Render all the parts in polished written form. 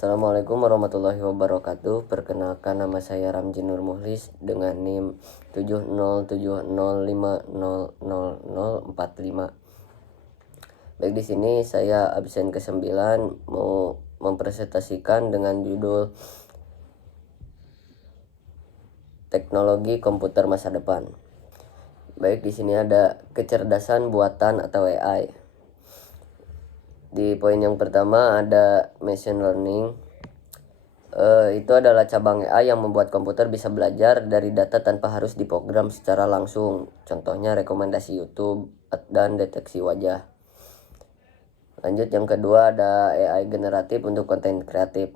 Assalamualaikum warahmatullahi wabarakatuh. Perkenalkan, nama saya Ramji Nur Muhlis dengan NIM 70705000045. Baik, di sini saya absen ke-9 mau mempresentasikan dengan judul Teknologi Komputer Masa Depan. Baik, di sini ada kecerdasan buatan atau AI. Di poin yang pertama ada machine learning. Itu adalah cabang AI yang membuat komputer bisa belajar dari data tanpa harus diprogram secara langsung. Contohnya rekomendasi YouTube dan deteksi wajah. Lanjut, yang kedua ada AI generatif untuk konten kreatif.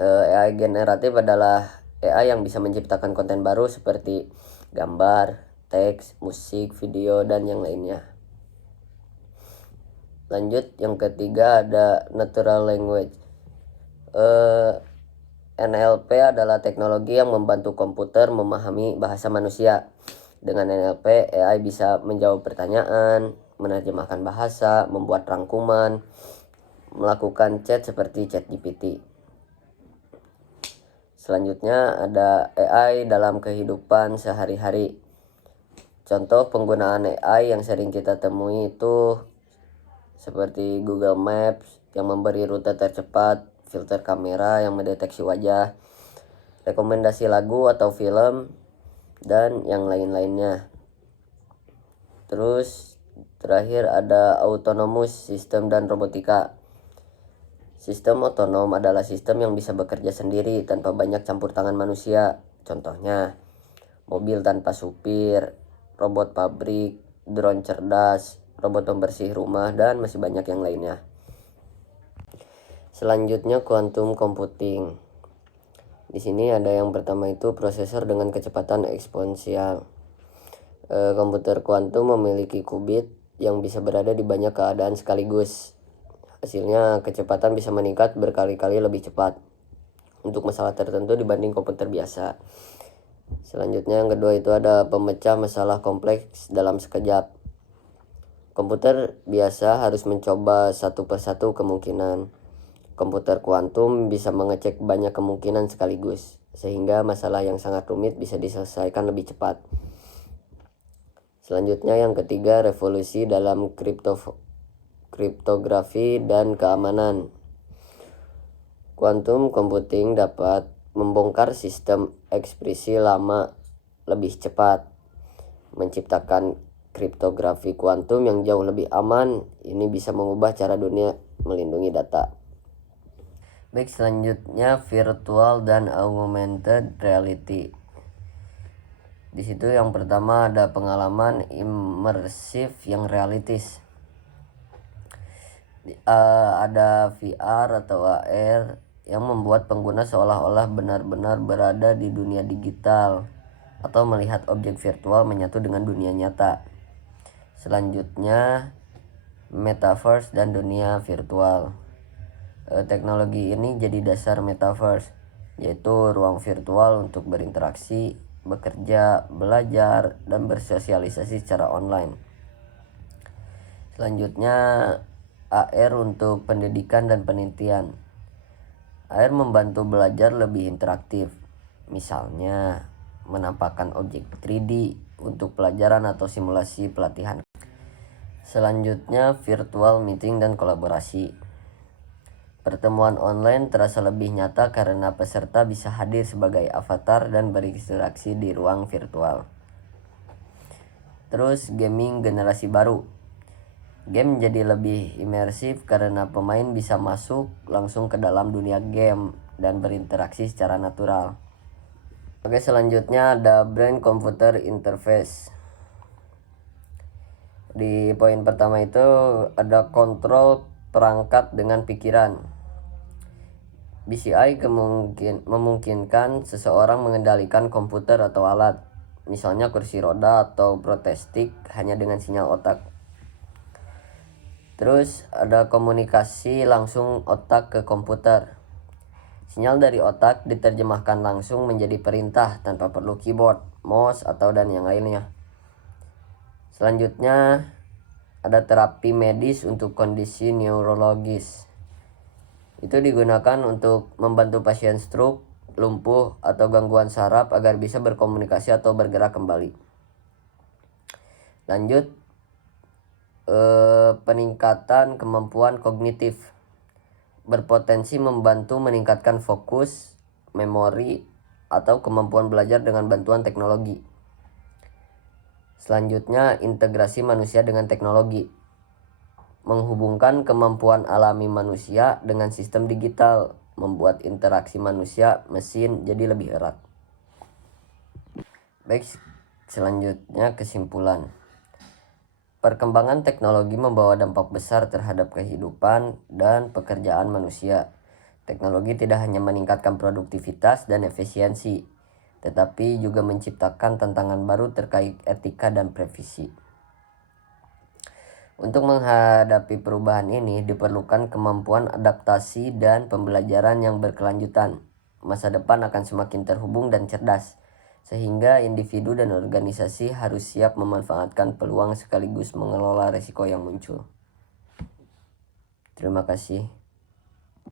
AI generatif adalah AI yang bisa menciptakan konten baru seperti gambar, teks, musik, video, dan yang lainnya. Lanjut, yang ketiga ada natural language. NLP adalah teknologi yang membantu komputer memahami bahasa manusia. Dengan NLP, AI bisa menjawab pertanyaan, menerjemahkan bahasa, membuat rangkuman, melakukan chat seperti ChatGPT. Selanjutnya ada AI dalam kehidupan sehari-hari. Contoh penggunaan AI yang sering kita temui itu seperti Google Maps yang memberi rute tercepat, filter kamera yang mendeteksi wajah, rekomendasi lagu atau film, dan yang lain-lainnya. Terus terakhir ada autonomous system dan robotika. Sistem otonom adalah sistem yang bisa bekerja sendiri tanpa banyak campur tangan manusia. Contohnya mobil tanpa supir, robot pabrik, drone cerdas, robot pembersih rumah, dan masih banyak yang lainnya. Selanjutnya quantum computing. Di sini ada yang pertama itu prosesor dengan kecepatan eksponensial. Komputer kuantum memiliki qubit yang bisa berada di banyak keadaan sekaligus. Hasilnya kecepatan bisa meningkat berkali-kali lebih cepat untuk masalah tertentu dibanding komputer biasa. Selanjutnya yang kedua itu ada pemecah masalah kompleks dalam sekejap. Komputer biasa harus mencoba satu persatu kemungkinan. Komputer kuantum bisa mengecek banyak kemungkinan sekaligus, sehingga masalah yang sangat rumit bisa diselesaikan lebih cepat. Selanjutnya yang ketiga, revolusi dalam kriptografi dan keamanan. Quantum computing dapat membongkar sistem ekspresi lama lebih cepat, menciptakan kriptografi kuantum yang jauh lebih aman. Ini bisa mengubah cara dunia melindungi data. Baik, selanjutnya virtual dan augmented reality. Di situ yang pertama ada pengalaman imersif yang realistis. Ada VR atau AR yang membuat pengguna seolah-olah benar-benar berada di dunia digital atau melihat objek virtual menyatu dengan dunia nyata. Selanjutnya metaverse dan dunia virtual. Teknologi ini jadi dasar metaverse, yaitu ruang virtual untuk berinteraksi, bekerja, belajar, dan bersosialisasi secara online. Selanjutnya AR untuk pendidikan dan penelitian. AR membantu belajar lebih interaktif, misalnya menampakkan objek 3D untuk pelajaran atau simulasi pelatihan. Selanjutnya virtual meeting dan kolaborasi. Pertemuan online terasa lebih nyata karena peserta bisa hadir sebagai avatar dan berinteraksi di ruang virtual. Terus gaming generasi baru. Game jadi lebih imersif karena pemain bisa masuk langsung ke dalam dunia game dan berinteraksi secara natural. Oke, selanjutnya ada brain computer interface. Di poin pertama itu ada kontrol perangkat dengan pikiran. BCI memungkinkan seseorang mengendalikan komputer atau alat, misalnya kursi roda atau protestik, hanya dengan sinyal otak. Terus ada komunikasi langsung otak ke komputer. Sinyal dari otak diterjemahkan langsung menjadi perintah tanpa perlu keyboard, mouse, atau dan yang lainnya. Selanjutnya ada terapi medis untuk kondisi neurologis. Itu digunakan untuk membantu pasien stroke, lumpuh, atau gangguan saraf agar bisa berkomunikasi atau bergerak kembali. Lanjut, peningkatan kemampuan kognitif berpotensi membantu meningkatkan fokus, memori, atau kemampuan belajar dengan bantuan teknologi. Selanjutnya, integrasi manusia dengan teknologi menghubungkan kemampuan alami manusia dengan sistem digital, membuat interaksi manusia mesin jadi lebih erat. Baik, selanjutnya kesimpulan. Perkembangan teknologi membawa dampak besar terhadap kehidupan dan pekerjaan manusia. Teknologi tidak hanya meningkatkan produktivitas dan efisiensi, tetapi juga menciptakan tantangan baru terkait etika dan privasi. Untuk menghadapi perubahan ini diperlukan kemampuan adaptasi dan pembelajaran yang berkelanjutan. Masa depan akan semakin terhubung dan cerdas, sehingga individu dan organisasi harus siap memanfaatkan peluang sekaligus mengelola risiko yang muncul. Terima kasih.